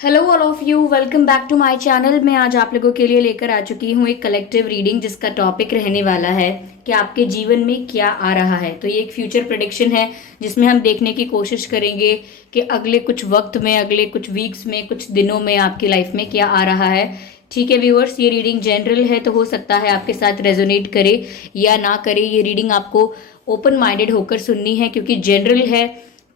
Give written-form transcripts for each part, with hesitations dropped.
Hello all of you, welcome back to my channel. मैं आज आप लोगों के लिए लेकर आ चुकी हूँ एक कलेक्टिव रीडिंग जिसका टॉपिक रहने वाला है कि आपके जीवन में क्या आ रहा है। तो ये एक फ्यूचर प्रेडिक्शन है जिसमें हम देखने की कोशिश करेंगे कि अगले कुछ वक्त में, अगले कुछ वीक्स में, कुछ दिनों में आपकी लाइफ में क्या आ रहा है। ठीक है व्यूअर्स, ये रीडिंग जनरल है तो हो सकता है आपके साथ रेजोनेट करे या ना करे। ये रीडिंग आपको ओपन माइंडेड होकर सुननी है क्योंकि जनरल है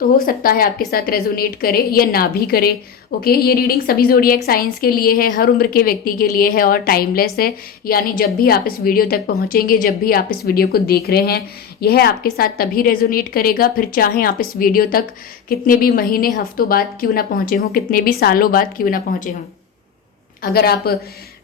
तो हो सकता है आपके साथ रेजोनेट करे या ना भी करे। ओके, ये रीडिंग सभी ज़ोडिएक साइंस के लिए है, हर उम्र के व्यक्ति के लिए है और टाइमलेस है। यानी जब भी आप इस वीडियो तक पहुंचेंगे, जब भी आप इस वीडियो को देख रहे हैं, यह आपके साथ तभी रेजोनेट करेगा। फिर चाहे आप इस वीडियो तक कितने भी महीने, हफ्तों बाद क्यों ना पहुंचे हों, कितने भी सालों बाद क्यों ना पहुंचे हों। अगर आप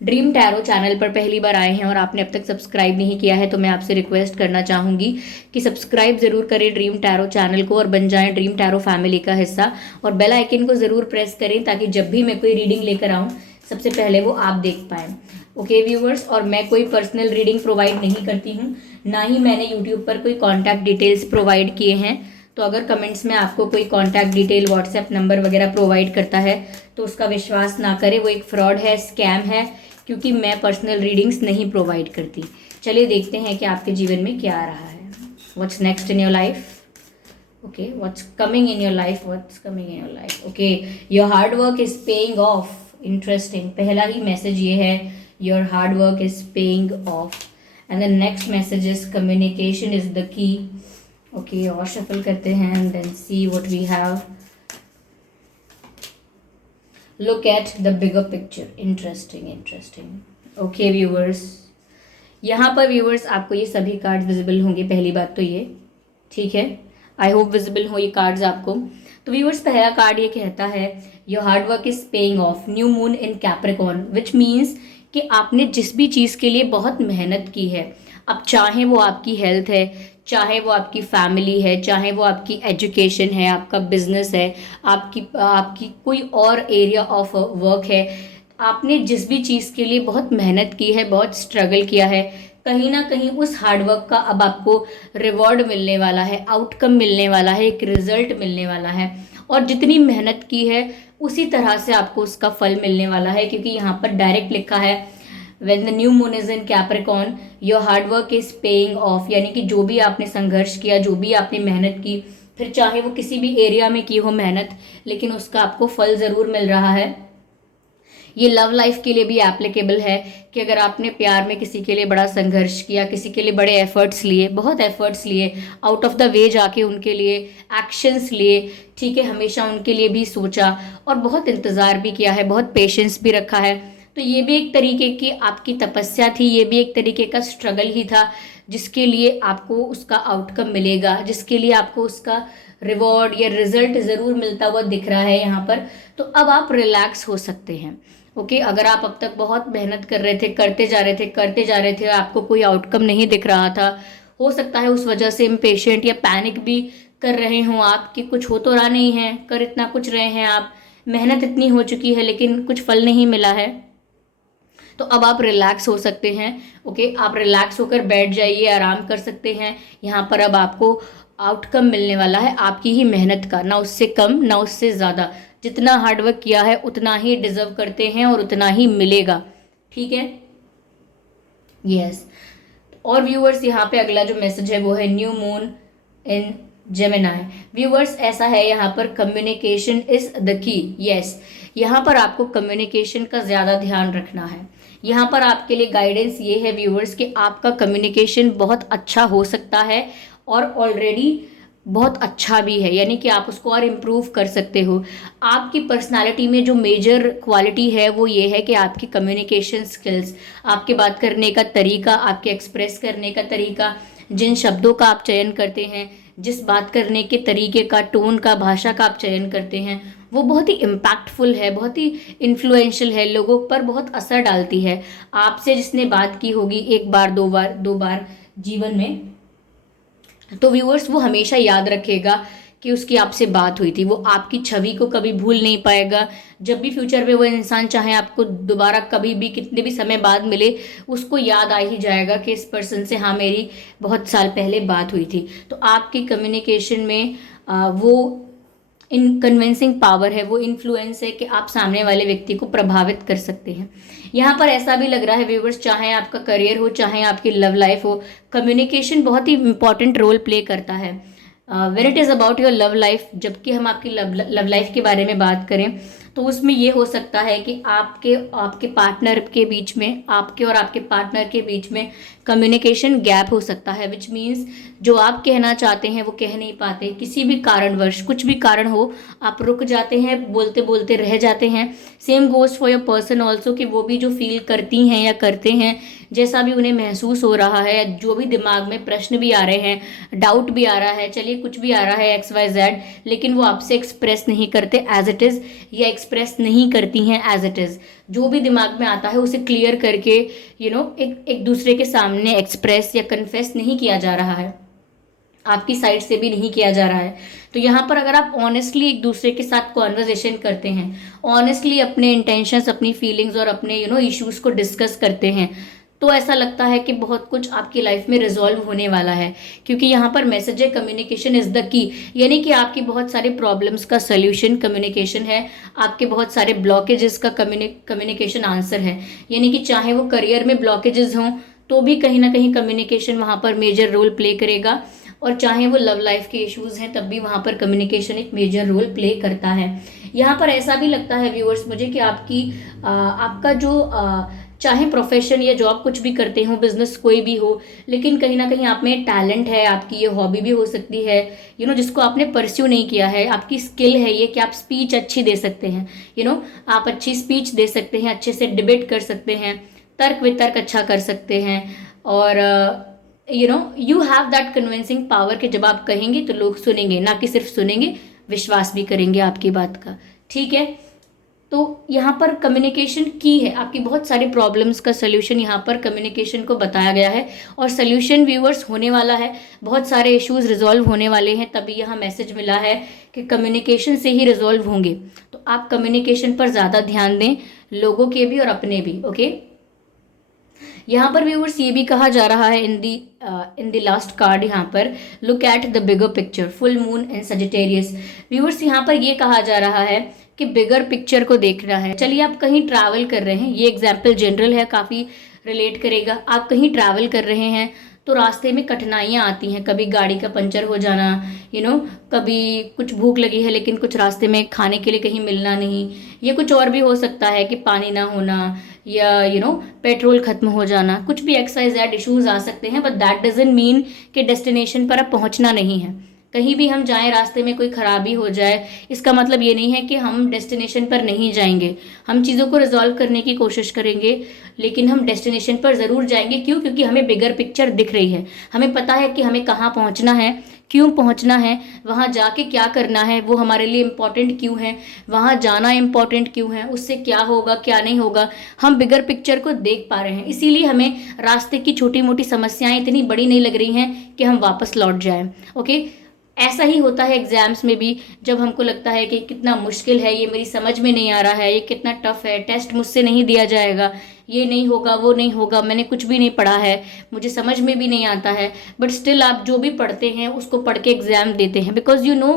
ड्रीम टैरो चैनल पर पहली बार आए हैं और आपने अब तक सब्सक्राइब नहीं किया है तो मैं आपसे रिक्वेस्ट करना चाहूँगी कि सब्सक्राइब ज़रूर करें ड्रीम टैरो चैनल को और बन जाएं ड्रीम टैरो फैमिली का हिस्सा। और बेल आइकन को ज़रूर प्रेस करें ताकि जब भी मैं कोई रीडिंग लेकर आऊँ सबसे पहले वो आप देख पाएँ। ओके व्यूवर्स, और मैं कोई पर्सनल रीडिंग प्रोवाइड नहीं करती हूँ, ना ही मैंने यूट्यूब पर कोई कॉन्टैक्ट डिटेल्स प्रोवाइड किए हैं। तो अगर कमेंट्स में आपको कोई कॉन्टैक्ट डिटेल, व्हाट्सएप नंबर वगैरह प्रोवाइड करता है तो उसका विश्वास ना करें, वो एक फ्रॉड है, स्कैम है, क्योंकि मैं पर्सनल रीडिंग्स नहीं प्रोवाइड करती। चलिए देखते हैं कि आपके जीवन में क्या आ रहा है। What's next in your life? Okay, what's coming in your life? What's coming in your life? Okay, your hard work is paying off. Interesting, पहला ही मैसेज ये है, your hard work is paying off. And the next message is communication is the key. Okay, और shuffle करते हैं and then see what we have. Look at the bigger picture. Interesting interesting. Okay viewers, यहाँ पर viewers आपको ये सभी cards visible होंगे। पहली बात तो ये, ठीक है, आई होप विजिबल हो ये कार्ड्स आपको। तो व्यूवर्स, पहला कार्ड ये कहता है your hard work is paying of, new moon in Capricorn, which means कि आपने जिस भी चीज़ के लिए बहुत मेहनत की है, अब चाहे वो आपकी हेल्थ है, चाहे वो आपकी फैमिली है, चाहे वो आपकी एजुकेशन है, आपका बिजनेस है, आपकी आपकी कोई और एरिया ऑफ वर्क है, आपने जिस भी चीज़ के लिए बहुत मेहनत की है, बहुत स्ट्रगल किया है, कहीं ना कहीं उस हार्डवर्क का अब आपको रिवॉर्ड मिलने वाला है, आउटकम मिलने वाला है, एक रिजल्ट मिलने वाला है। और जितनी मेहनत की है उसी तरह से आपको उसका फल मिलने वाला है, क्योंकि यहाँ पर डायरेक्ट लिखा है when the new moon is in Capricorn your hard work is paying off। यानी कि जो भी आपने संघर्ष किया, जो भी आपने मेहनत की, फिर चाहे वो किसी भी एरिया में की हो मेहनत, लेकिन उसका आपको फल ज़रूर मिल रहा है। ये लव लाइफ के लिए भी एप्लीकेबल है कि अगर आपने प्यार में किसी के लिए बड़ा संघर्ष किया, किसी के लिए बड़े एफर्ट्स लिए, बहुत एफर्ट्स लिए, आउट ऑफ द वे जाके उनके लिए एक्शंस लिए, ठीक है, हमेशा उनके लिए भी सोचा और बहुत इंतज़ार भी किया है, बहुत पेशेंस भी रखा है, तो ये भी एक तरीके की आपकी तपस्या थी, ये भी एक तरीके का स्ट्रगल ही था जिसके लिए आपको उसका आउटकम मिलेगा, जिसके लिए आपको उसका रिवॉर्ड या रिजल्ट ज़रूर मिलता हुआ दिख रहा है यहाँ पर। तो अब आप रिलैक्स हो सकते हैं। ओके, अगर आप अब तक बहुत मेहनत कर रहे थे, करते जा रहे थे, करते जा रहे थे, आपको कोई आउटकम नहीं दिख रहा था, हो सकता है उस वजह से इम्पेशेंट या पैनिक भी कर रहे हों आप कि कुछ हो तो रहा नहीं है, कर इतना कुछ रहे हैं आप, मेहनत इतनी हो चुकी है लेकिन कुछ फल नहीं मिला है, तो अब आप रिलैक्स हो सकते हैं। ओके, आप रिलैक्स होकर बैठ जाइए, आराम कर सकते हैं। यहाँ पर अब आपको आउटकम मिलने वाला है आपकी ही मेहनत का, ना उससे कम ना उससे ज़्यादा। जितना हार्डवर्क किया है उतना ही डिजर्व करते हैं और उतना ही मिलेगा, ठीक है। यस, और व्यूअर्स यहाँ पे अगला जो मैसेज है वो है new moon in Gemini. Viewers, ऐसा है यहाँ पर कम्युनिकेशन इज द की। यस, यहाँ पर आपको कम्युनिकेशन का ज़्यादा ध्यान रखना है। यहाँ पर आपके लिए गाइडेंस ये है व्यूअर्स कि आपका कम्युनिकेशन बहुत अच्छा हो सकता है और ऑलरेडी बहुत अच्छा भी है, यानी कि आप उसको और इम्प्रूव कर सकते हो। आपकी पर्सनालिटी में जो मेजर क्वालिटी है वो ये है कि आपकी कम्युनिकेशन स्किल्स, आपके बात करने का तरीका, आपके एक्सप्रेस करने का तरीका, जिन शब्दों का आप चयन करते हैं, जिस बात करने के तरीके का, टोन का, भाषा का आप चयन करते हैं, वो बहुत ही इम्पैक्टफुल है, बहुत ही इन्फ्लुएंशियल है, लोगों पर बहुत असर डालती है। आपसे जिसने बात की होगी एक बार, दो बार जीवन में, तो व्यूअर्स वो हमेशा याद रखेगा कि उसकी आपसे बात हुई थी, वो आपकी छवि को कभी भूल नहीं पाएगा। जब भी फ्यूचर में वो इंसान चाहे आपको दोबारा कभी भी कितने भी समय बाद मिले, उसको याद आ ही जाएगा कि इस पर्सन से हाँ मेरी बहुत साल पहले बात हुई थी। तो आपकी कम्युनिकेशन में वो इन कन्विंसिंग पावर है, वो इन्फ्लुएंस है कि आप सामने वाले व्यक्ति को प्रभावित कर सकते हैं। यहाँ पर ऐसा भी लग रहा है व्यूवर्स, चाहे आपका करियर हो चाहे आपकी लव लाइफ हो, कम्युनिकेशन बहुत ही इंपॉर्टेंट रोल प्ले करता है। When it is about your love life, जबकि हम आपकी लव लाइफ के बारे में बात करें तो उसमें ये हो सकता है कि आपके आपके पार्टनर के बीच में, आपके और आपके पार्टनर के बीच में कम्युनिकेशन गैप हो सकता है, विच मीन्स जो आप कहना चाहते हैं वो कह नहीं पाते, किसी भी कारणवश, कुछ भी कारण हो, आप रुक जाते हैं, बोलते बोलते रह जाते हैं। Same goes for your person also, कि वो भी जो फील करती हैं या करते हैं, जैसा भी उन्हें महसूस हो रहा है, जो भी दिमाग में प्रश्न भी आ रहे हैं, डाउट भी आ रहा है, चलिए कुछ भी आ रहा है XYZ, लेकिन वो आपसे एक्सप्रेस नहीं करते एज इट इज़, या एक्सप्रेस नहीं करती हैं एज इट इज़। जो भी दिमाग में आता है उसे क्लियर करके एक दूसरे के सामने एक्सप्रेस या कन्फेस नहीं किया जा रहा है, आपकी साइड से भी नहीं किया जा रहा है। तो यहाँ पर अगर आप ऑनेस्टली एक दूसरे के साथ कॉन्वर्जेशन करते हैं, ऑनेस्टली अपने इंटेंशंस, अपनी फीलिंग्स और अपने इश्यूज को डिस्कस करते हैं, तो ऐसा लगता है कि बहुत कुछ आपकी लाइफ में रिजॉल्व होने वाला है। क्योंकि यहाँ पर मैसेज है कम्युनिकेशन इज द की, यानी कि आपकी बहुत सारे प्रॉब्लम्स का सोल्यूशन कम्युनिकेशन है, आपके बहुत सारे ब्लॉकेजेस का कम्युनिकेशन आंसर है। यानी कि चाहे वो करियर में ब्लॉकेजेस हों तो भी कहीं ना कहीं कम्युनिकेशन वहाँ पर मेजर रोल प्ले करेगा, और चाहे वो लव लाइफ के इश्यूज हैं तब भी वहाँ पर कम्युनिकेशन एक मेजर रोल प्ले करता है। यहाँ पर ऐसा भी लगता है व्यूअर्स मुझे कि आपका जो चाहे प्रोफेशन या जॉब कुछ भी करते हो, बिजनेस कोई भी हो, लेकिन कहीं ना कहीं आप में टैलेंट है, आपकी ये हॉबी भी हो सकती है, जिसको आपने परस्यू नहीं किया है, आपकी स्किल है ये कि आप स्पीच अच्छी दे सकते हैं, आप अच्छी स्पीच दे सकते हैं, अच्छे से डिबेट कर सकते हैं, तर्क वितर्क अच्छा कर सकते हैं, और you have that convincing power कि जब आप कहेंगे तो लोग सुनेंगे, ना कि सिर्फ सुनेंगे, विश्वास भी करेंगे आपकी बात का। ठीक है, तो यहाँ पर कम्युनिकेशन की है, आपकी बहुत सारी प्रॉब्लम्स का सोल्यूशन यहाँ पर कम्युनिकेशन को बताया गया है, और सोल्यूशन व्यूअर्स होने वाला है, बहुत सारे इश्यूज रिजॉल्व होने वाले हैं, तभी यहाँ मैसेज मिला है कि कम्युनिकेशन से ही रिजॉल्व होंगे। तो आप कम्युनिकेशन पर ज़्यादा ध्यान दें, लोगों के भी और अपने भी। ओके, यहाँ पर व्यूअर्स ये भी कहा जा रहा है इन द लास्ट कार्ड, यहाँ पर look at the bigger picture, full moon and Sagittarius. Viewers यहाँ पर ये कहा जा रहा है कि बिगर पिक्चर को देखना है। चलिए आप कहीं ट्रैवल कर रहे हैं, ये एग्जाम्पल जनरल है, काफ़ी रिलेट करेगा। आप कहीं ट्रैवल कर रहे हैं तो रास्ते में कठिनाइयाँ आती हैं, कभी गाड़ी का पंचर हो जाना, कभी कुछ भूख लगी है लेकिन कुछ रास्ते में खाने के लिए कहीं मिलना नहीं, या कुछ और भी हो सकता है कि पानी ना होना, या पेट्रोल खत्म हो जाना, कुछ भी XYZ इश्यूज आ सकते हैं। बट दैट डजंट मीन कि डेस्टिनेशन पर अब पहुंचना नहीं है। कहीं भी हम जाएं, रास्ते में कोई खराबी हो जाए, इसका मतलब ये नहीं है कि हम डेस्टिनेशन पर नहीं जाएंगे। हम चीज़ों को रिजॉल्व करने की कोशिश करेंगे, लेकिन हम डेस्टिनेशन पर ज़रूर जाएंगे। क्यों? क्योंकि हमें बिगर पिक्चर दिख रही है, हमें पता है कि हमें कहाँ पहुँचना है, क्यों पहुँचना है, वहाँ जाके क्या करना है, वो हमारे लिए इम्पॉर्टेंट क्यों है, वहाँ जाना इम्पॉर्टेंट क्यों है, उससे क्या होगा क्या नहीं होगा, हम बिगर पिक्चर को देख पा रहे हैं। इसीलिए हमें रास्ते की छोटी मोटी समस्याएं इतनी बड़ी नहीं लग रही हैं कि हम वापस लौट जाएं। ओके, ऐसा ही होता है एग्जाम्स में भी, जब हमको लगता है कि कितना मुश्किल है, ये मेरी समझ में नहीं आ रहा है, ये कितना टफ है, टेस्ट मुझसे नहीं दिया जाएगा, ये नहीं होगा, वो नहीं होगा, मैंने कुछ भी नहीं पढ़ा है, मुझे समझ में भी नहीं आता है, बट स्टिल आप जो भी पढ़ते हैं उसको पढ़ के एग्जाम देते हैं, because you know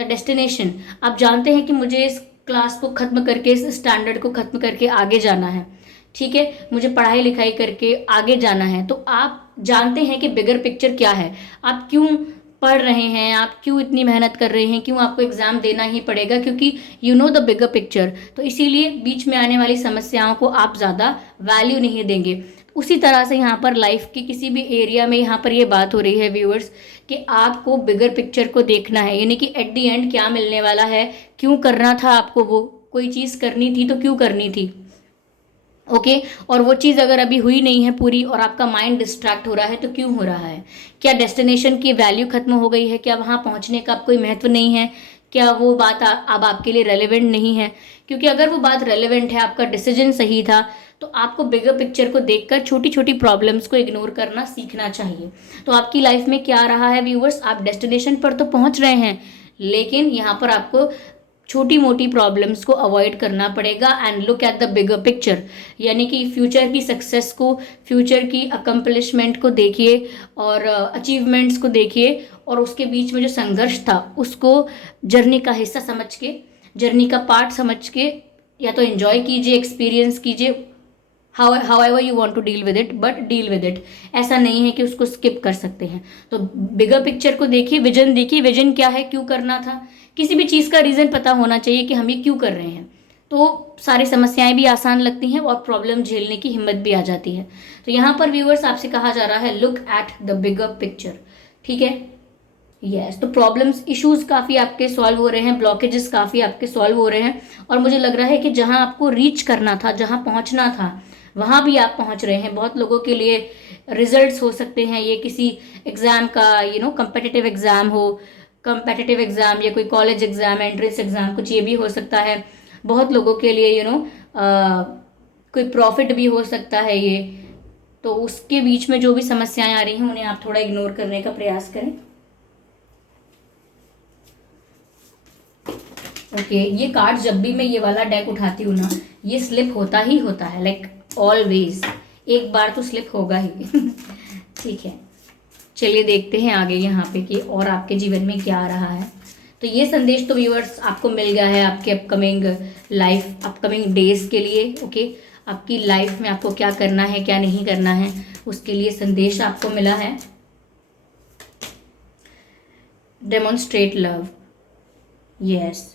the destination. आप जानते हैं कि मुझे इस क्लास को ख़त्म करके, इस स्टैंडर्ड को ख़त्म करके आगे जाना है, ठीक है, मुझे पढ़ाई लिखाई करके आगे जाना है। तो आप जानते हैं कि बिगर पिक्चर क्या है, आप क्यों पढ़ रहे हैं, आप क्यों इतनी मेहनत कर रहे हैं, क्यों आपको एग्ज़ाम देना ही पड़ेगा, क्योंकि you know the bigger picture. तो इसीलिए बीच में आने वाली समस्याओं को आप ज़्यादा वैल्यू नहीं देंगे। उसी तरह से यहाँ पर लाइफ के किसी भी एरिया में यहाँ पर ये बात हो रही है व्यूअर्स कि आपको बिगर पिक्चर को देखना है, यानी कि एट दी एंड क्या मिलने वाला है, क्यों करना था आपको, वो कोई चीज़ करनी थी तो क्यों करनी थी। ओके, और वो चीज़ अगर अभी हुई नहीं है पूरी और आपका माइंड डिस्ट्रैक्ट हो रहा है तो क्यों हो रहा है, क्या डेस्टिनेशन की वैल्यू खत्म हो गई है, क्या वहाँ पहुँचने का कोई महत्व नहीं है, क्या वो बात अब आपके लिए रेलेवेंट नहीं है। क्योंकि अगर वो बात रेलेवेंट है, आपका डिसीजन सही था, तो आपको बिगर पिक्चर को देखकर छोटी छोटी प्रॉब्लम्स को इग्नोर करना सीखना चाहिए। तो आपकी लाइफ में क्या आ रहा है व्यूअर्स, आप डेस्टिनेशन पर तो पहुँच रहे हैं, लेकिन यहाँ पर आपको छोटी मोटी प्रॉब्लम्स को अवॉइड करना पड़ेगा and look at the bigger picture, यानी कि फ्यूचर की सक्सेस को, फ्यूचर की अकम्पलिशमेंट को देखिए और अचीवमेंट्स को देखिए, और उसके बीच में जो संघर्ष था उसको जर्नी का हिस्सा समझ के, जर्नी का पार्ट समझ के या तो एंजॉय कीजिए, एक्सपीरियंस कीजिए, however you want to deal with it, but deal with it। ऐसा नहीं है कि उसको स्किप कर सकते हैं। तो बिगर पिक्चर को देखिए, विजन देखिए, विजन क्या है, क्यों करना था, किसी भी चीज़ का रीज़न पता होना चाहिए कि हम ये क्यों कर रहे हैं, तो सारी समस्याएं भी आसान लगती हैं और प्रॉब्लम झेलने की हिम्मत भी आ जाती है। तो यहाँ पर व्यूअर्स आपसे कहा जा रहा है look at the bigger picture, ठीक है। यस, तो प्रॉब्लम्स, इश्यूज काफ़ी आपके सॉल्व हो रहे हैं, ब्लॉकेजेस काफ़ी आपके सॉल्व हो रहे हैं, और मुझे लग रहा है कि जहाँ आपको रीच करना था, जहाँ पहुँचना था, वहाँ भी आप पहुँच रहे हैं। बहुत लोगों के लिए रिजल्ट्स हो सकते हैं, ये किसी एग्ज़ाम का, कम्पिटिटिव एग्ज़ाम हो, कम्पिटिटिव एग्ज़ाम या कोई कॉलेज एग्ज़ाम, एंट्रेंस एग्ज़ाम, कुछ ये भी हो सकता है। बहुत लोगों के लिए कोई प्रॉफिट भी हो सकता है ये। तो उसके बीच में जो भी समस्याएं आ रही हैं उन्हें आप थोड़ा इग्नोर करने का प्रयास करें। ओके, ये कार्ड जब भी मैं ये वाला डेक उठाती हूँ ना, ये स्लिप होता ही होता है, लाइक ऑलवेज, एक बार तो स्लिप होगा ही। ठीक है, चलिए देखते हैं आगे यहाँ पे कि और आपके जीवन में क्या आ रहा है। तो ये संदेश तो व्यूअर्स आपको मिल गया है आपके अपकमिंग लाइफ, अपकमिंग डेज के लिए। ओके, आपकी लाइफ में आपको क्या करना है, क्या नहीं करना है, उसके लिए संदेश आपको मिला है। Demonstrate love, yes,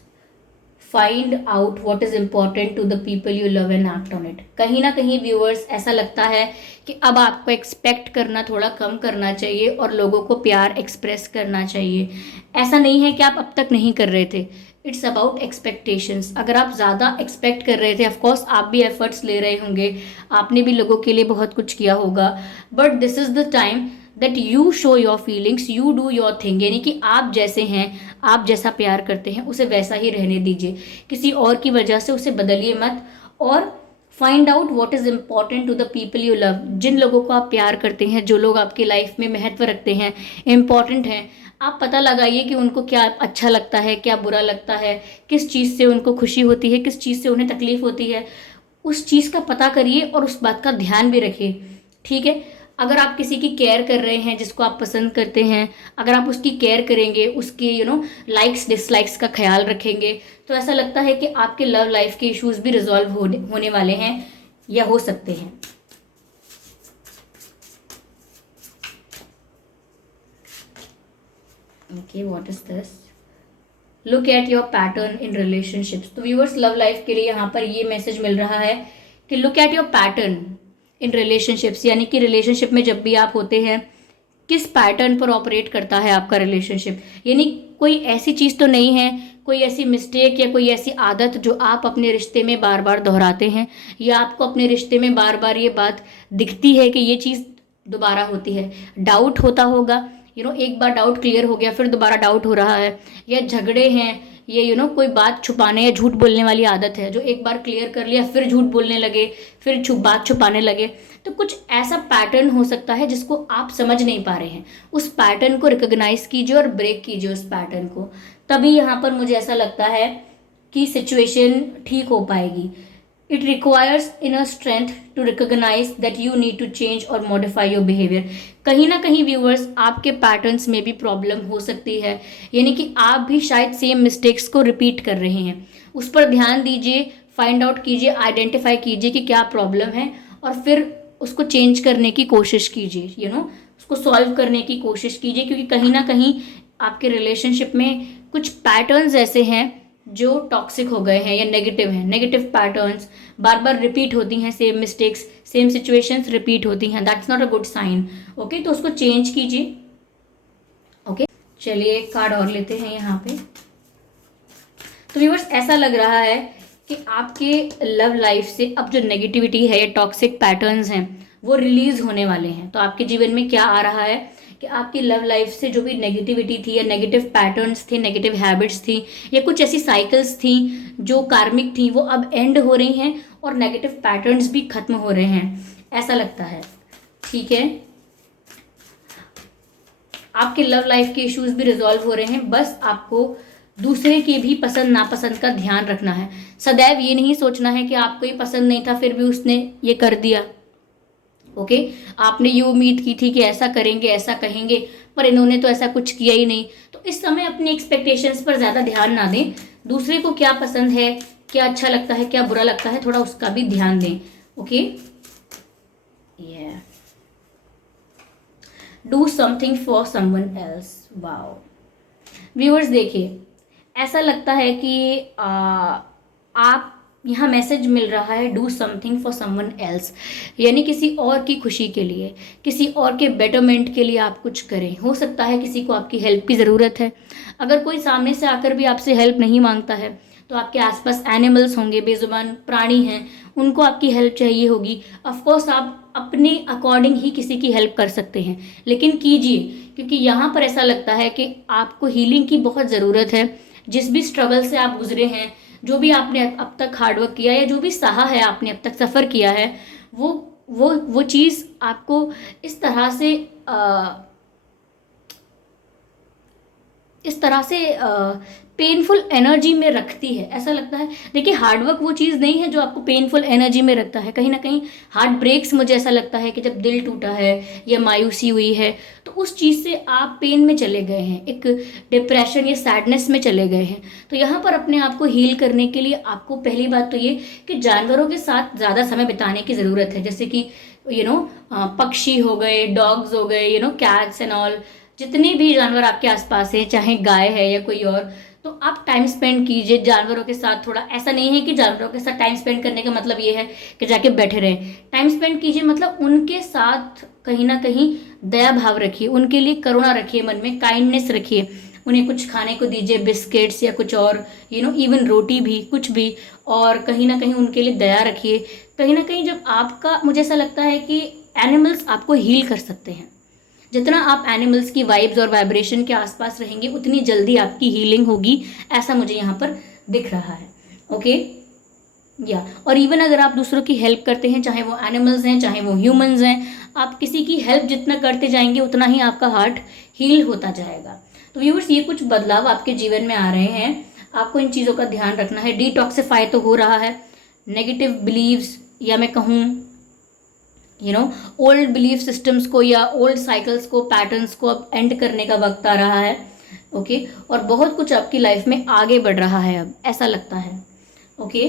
find out what is important to the people you love and act on it. कहीं ना कहीं व्यूअर्स ऐसा लगता है कि अब आपको एक्सपेक्ट करना थोड़ा कम करना चाहिए और लोगों को प्यार एक्सप्रेस करना चाहिए। ऐसा नहीं है कि आप अब तक नहीं कर रहे थे, इट्स अबाउट एक्सपेक्टेशंस। अगर आप ज़्यादा एक्सपेक्ट कर रहे थे, ऑफकोर्स आप भी एफर्ट्स ले रहे होंगे, आपने भी लोगों के लिए बहुत कुछ किया होगा, but this is the time that you show your feelings, you do your thing. यानी कि आप जैसे हैं, आप जैसा प्यार करते हैं उसे वैसा ही रहने दीजिए, किसी और की वजह से उसे बदलिए मत। और find out what is important to the people you love. जिन लोगों को आप प्यार करते हैं, जो लोग आपकी लाइफ में महत्व रखते हैं, इम्पॉर्टेंट हैं, आप पता लगाइए कि उनको क्या अच्छा लगता है, क्या बुरा लगता है, किस चीज़ से उनको खुशी होती है, किस चीज़ से उन्हें तकलीफ होती है। उस चीज़ का पता करिए और उस बात का ध्यान भी रखिए, ठीक है। अगर आप किसी की केयर कर रहे हैं, जिसको आप पसंद करते हैं, अगर आप उसकी केयर करेंगे, उसके लाइक्स डिसलाइक्स का ख्याल रखेंगे, तो ऐसा लगता है कि आपके लव लाइफ के इश्यूज भी रिजॉल्व होने वाले हैं या हो सकते हैं। Okay, what is this? Look at your pattern in relationships. तो व्यूअर्स, लव लाइफ के लिए यहाँ पर ये मैसेज मिल रहा है कि look at your pattern in relationships, यानी कि रिलेशनशिप में जब भी आप होते हैं, किस पैटर्न पर ऑपरेट करता है आपका रिलेशनशिप। यानी कोई ऐसी चीज़ तो नहीं है, कोई ऐसी मिस्टेक या कोई ऐसी आदत जो आप अपने रिश्ते में बार बार दोहराते हैं, या आपको अपने रिश्ते में बार बार ये बात दिखती है कि ये चीज़ दोबारा होती है। डाउट होता होगा, एक बार डाउट क्लियर हो गया फिर दोबारा डाउट हो रहा है, या झगड़े हैं, ये कोई बात छुपाने या झूठ बोलने वाली आदत है जो एक बार क्लियर कर लिया फिर झूठ बोलने लगे, फिर बात छुपाने लगे। तो कुछ ऐसा पैटर्न हो सकता है जिसको आप समझ नहीं पा रहे हैं। उस पैटर्न को रिकॉग्नाइज कीजिए और ब्रेक कीजिए उस पैटर्न को, तभी यहाँ पर मुझे ऐसा लगता है कि सिचुएशन ठीक हो पाएगी। It requires inner strength to recognize that you need to change or modify your behavior। कहीं ना कहीं व्यूअर्स, आपके पैटर्न्स में भी प्रॉब्लम हो सकती है, यानी कि आप भी शायद सेम मिस्टेक्स को रिपीट कर रहे हैं। उस पर ध्यान दीजिए, फाइंड आउट कीजिए, आइडेंटिफाई कीजिए कि क्या प्रॉब्लम है, और फिर उसको चेंज करने की कोशिश कीजिए, उसको सॉल्व करने की कोशिश कीजिए। क्योंकि कहीं ना कहीं आपके रिलेशनशिप में कुछ पैटर्न्स ऐसे हैं जो टॉक्सिक हो गए हैं या नेगेटिव हैं। नेगेटिव पैटर्न्स बार बार रिपीट होती हैं, same mistakes, same situations repeat होती हैं, that's not a good sign. Okay, तो उसको चेंज कीजिए। ओके, चलिए एक कार्ड और लेते हैं यहाँ पे। तो व्यूअर्स, ऐसा लग रहा है कि आपके लव लाइफ से अब जो नेगेटिविटी है या टॉक्सिक पैटर्न्स हैं वो रिलीज होने वाले हैं। तो आपके जीवन में क्या आ रहा है कि आपकी लव लाइफ से जो भी नेगेटिविटी थी या नेगेटिव पैटर्न्स थे, नेगेटिव हैबिट्स थी, या कुछ ऐसी साइकिल्स थी जो कार्मिक थी, वो अब एंड हो रही हैं और नेगेटिव पैटर्न्स भी खत्म हो रहे हैं, ऐसा लगता है, ठीक है। आपके लव लाइफ के इश्यूज भी रिजॉल्व हो रहे हैं, बस आपको दूसरे के भी पसंद नापसंद का ध्यान रखना है। सदैव ये नहीं सोचना है कि आपको ये पसंद नहीं था फिर भी उसने ये कर दिया। ओके, आपने ये उम्मीद की थी कि ऐसा करेंगे, ऐसा कहेंगे, पर इन्होंने तो ऐसा कुछ किया ही नहीं। तो इस समय अपनी एक्सपेक्टेशंस पर ज़्यादा ध्यान ना दें। दूसरे को क्या पसंद है, क्या अच्छा लगता है, क्या बुरा लगता है, थोड़ा उसका भी ध्यान दें। ओके, ये do something for someone else. Wow viewers, देखिए ऐसा लगता है कि आप यहाँ मैसेज मिल रहा है do something for someone else, यानी किसी और की खुशी के लिए, किसी और के बेटरमेंट के लिए आप कुछ करें। हो सकता है किसी को आपकी हेल्प की ज़रूरत है। अगर कोई सामने से आकर भी आपसे हेल्प नहीं मांगता है तो आपके आसपास एनिमल्स होंगे, बेजुबान प्राणी हैं, उनको आपकी हेल्प चाहिए होगी। ऑफकोर्स आप अपने अकॉर्डिंग ही किसी की हेल्प कर सकते हैं, लेकिन कीजिए, क्योंकि यहाँ पर ऐसा लगता है कि आपको हीलिंग की बहुत ज़रूरत है। जिस भी स्ट्रगल से आप गुजरे हैं, जो भी आपने अब तक हार्डवर्क किया है, जो भी सहा है आपने अब तक सफ़र किया है, वो चीज़ आपको इस तरह से पेनफुल एनर्जी में रखती है। ऐसा लगता है, देखिए हार्डवर्क वो चीज़ नहीं है जो आपको पेनफुल एनर्जी में रखता है। कहीं ना कहीं हार्ट ब्रेक्स, मुझे ऐसा लगता है कि जब दिल टूटा है या मायूसी हुई है तो उस चीज़ से आप पेन में चले गए हैं, एक डिप्रेशन या सैडनेस में चले गए हैं। तो यहाँ पर अपने आप को हील करने के लिए आपको पहली बात तो ये कि जानवरों के साथ ज़्यादा समय बिताने की ज़रूरत है। जैसे कि पक्षी हो गए, डॉग्स हो गए, कैट्स एंड ऑल, जितने भी जानवर आपके आसपास हैं, चाहे गाय है या कोई और, तो आप टाइम स्पेंड कीजिए जानवरों के साथ। थोड़ा ऐसा नहीं है कि जानवरों के साथ टाइम स्पेंड करने का मतलब ये है कि जाके बैठे रहें। टाइम स्पेंड कीजिए मतलब उनके साथ कहीं ना कहीं दया भाव रखिए, उनके लिए करुणा रखिए, मन में काइंडनेस रखिए। उन्हें कुछ खाने को दीजिए, बिस्किट्स या कुछ और, इवन रोटी भी, कुछ भी। और कहीं ना कहीं उनके लिए दया रखिए। कहीं ना कहीं जब आपका, मुझे ऐसा लगता है कि एनिमल्स आपको हील कर सकते हैं। जितना आप एनिमल्स की वाइब्स और वाइब्रेशन के आसपास रहेंगे उतनी जल्दी आपकी हीलिंग होगी, ऐसा मुझे यहाँ पर दिख रहा है। ओके, और इवन अगर आप दूसरों की हेल्प करते हैं, चाहे वो एनिमल्स हैं चाहे वो ह्यूमंस हैं, आप किसी की हेल्प जितना करते जाएंगे उतना ही आपका हार्ट हील होता जाएगा। तो व्यूअर्स, ये कुछ बदलाव आपके जीवन में आ रहे हैं, आपको इन चीज़ों का ध्यान रखना है। डिटॉक्सिफाई तो हो रहा है, नेगेटिव बिलीव्स या मैं कहूँ ओल्ड बिलीफ सिस्टम्स को या ओल्ड साइकिल्स को, पैटर्न्स को अब एंड करने का वक्त आ रहा है। ओके, और बहुत कुछ आपकी लाइफ में आगे बढ़ रहा है अब, ऐसा लगता है। ओके,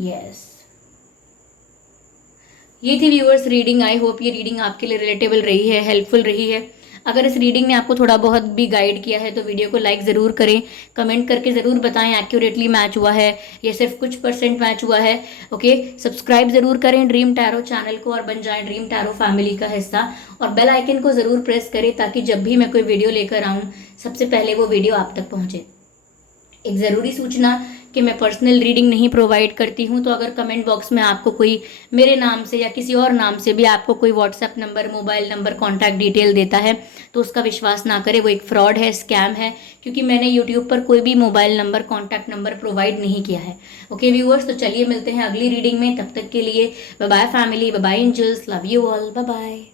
यस, ये थी व्यूअर्स रीडिंग। आई होप ये रीडिंग आपके लिए रिलेटेबल रही है, हेल्पफुल रही है। अगर इस रीडिंग ने आपको थोड़ा बहुत भी गाइड किया है तो वीडियो को लाइक ज़रूर करें, कमेंट करके ज़रूर बताएं एक्यूरेटली मैच हुआ है या सिर्फ कुछ % मैच हुआ है। ओके, सब्सक्राइब ज़रूर करें ड्रीम टैरो चैनल को और बन जाएं ड्रीम टैरो फैमिली का हिस्सा। और बेल आइकन को ज़रूर प्रेस करें ताकि जब भी मैं कोई वीडियो लेकर आऊँ सबसे पहले वो वीडियो आप तक पहुँचे। एक ज़रूरी सूचना कि मैं पर्सनल रीडिंग नहीं प्रोवाइड करती हूँ, तो अगर कमेंट बॉक्स में आपको कोई मेरे नाम से या किसी और नाम से भी आपको कोई WhatsApp number, mobile number, contact detail देता है तो उसका विश्वास ना करें, वो एक फ्रॉड है, स्कैम है, क्योंकि मैंने यूट्यूब पर कोई भी mobile number, contact number provide नहीं किया है। ओके व्यूअर्स, तो चलिए मिलते हैं अगली रीडिंग में। तब तक के लिए bye bye family, bye bye angels, love you all, bye bye.